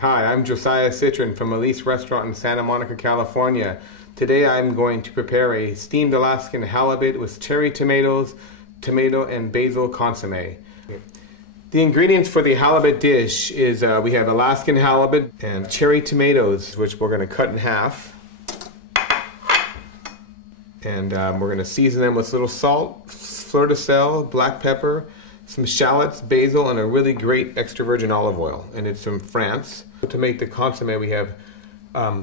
Hi, I'm Josiah Citrin from Elise Restaurant in Santa Monica, California. Today I'm going to prepare a steamed Alaskan halibut with cherry tomatoes, tomato and basil consomme. The ingredients for the halibut dish is we have Alaskan halibut and cherry tomatoes, which we're going to cut in half. And we're going to season them with a little salt, fleur de sel, black pepper, some shallots, basil, and a really great extra virgin olive oil. And it's from France. To make the consomme, we have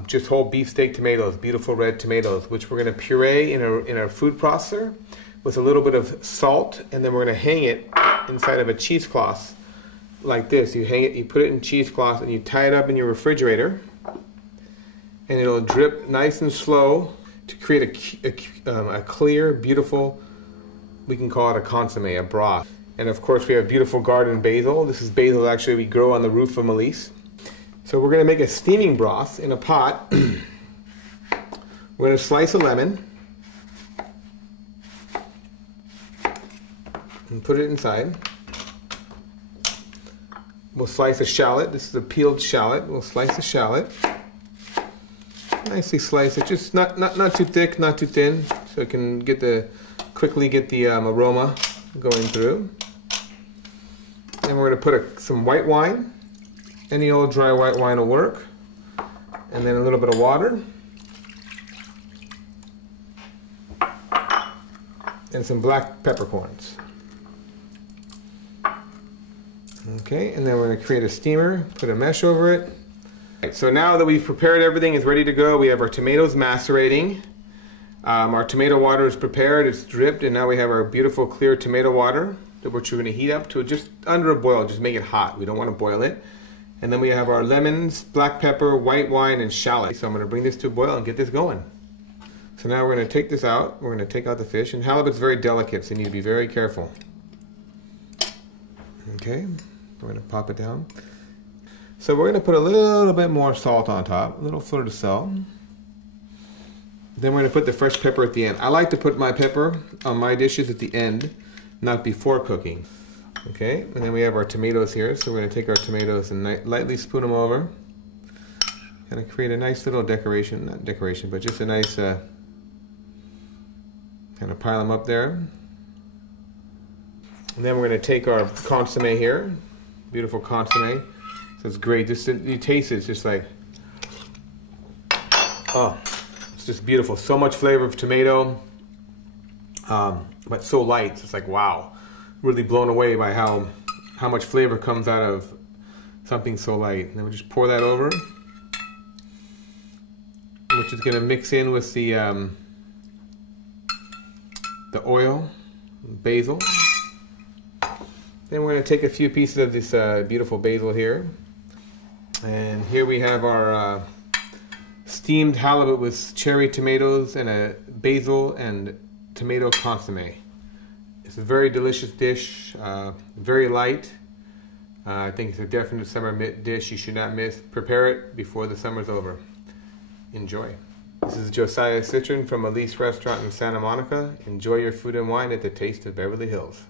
just whole beefsteak tomatoes, beautiful red tomatoes, which we're going to puree in a food processor with a little bit of salt, and then we're going to hang it inside of a cheesecloth like this. You hang it, you put it in cheesecloth, and you tie it up in your refrigerator, and it'll drip nice and slow to create a clear, beautiful, we can call it a consomme, a broth. And of course we have beautiful garden basil. This is basil actually we grow on the roof of Elise. So we're going to make a steaming broth in a pot. We're going to slice a lemon and put it inside. We'll slice a shallot. This is a peeled shallot. We'll slice the shallot. Nicely slice it, just not too thick, not too thin, so it can quickly get the aroma going through. And we're going to put some white wine. Any old dry white wine will work. And then a little bit of water. And some black peppercorns. Okay, and then we're going to create a steamer, put a mesh over it. So now that we've prepared everything, is ready to go, we have our tomatoes macerating. Our tomato water is prepared, it's dripped, and now we have our beautiful clear tomato water, which we're going to heat up to just under a boil, just make it hot. We don't want to boil it. And then we have our lemons, black pepper, white wine, and shallot. So I'm going to bring this to a boil and get this going. So now we're going to take this out. We're going to take out the fish, and halibut's very delicate, so you need to be very careful. Okay, we're going to pop it down. So we're going to put a little bit more salt on top, a little fleur de sel. Then we're going to put the fresh pepper at the end. I like to put my pepper on my dishes at the end, not before cooking. Okay, and then we have our tomatoes here. So we're going to take our tomatoes and lightly spoon them over. Kind of create a nice little decoration, not decoration, but just a nice, kind of pile them up there. And then we're going to take our consomme here, beautiful consomme. It's great. Just you taste it, it's just like, oh, it's just beautiful. So much flavor of tomato, but so light. It's like, wow, really blown away by how much flavor comes out of something so light. And then we just pour that over, which is going to mix in with the oil, basil. Then we're going to take a few pieces of this beautiful basil here. And here we have our steamed halibut with cherry tomatoes and a basil and tomato consomme. It's a very delicious dish, very light. I think it's a definite summer dish you should not miss. Prepare it before the summer's over. Enjoy. This is Josiah Citrin from Elise Restaurant in Santa Monica. Enjoy your food and wine at the Taste of Beverly Hills.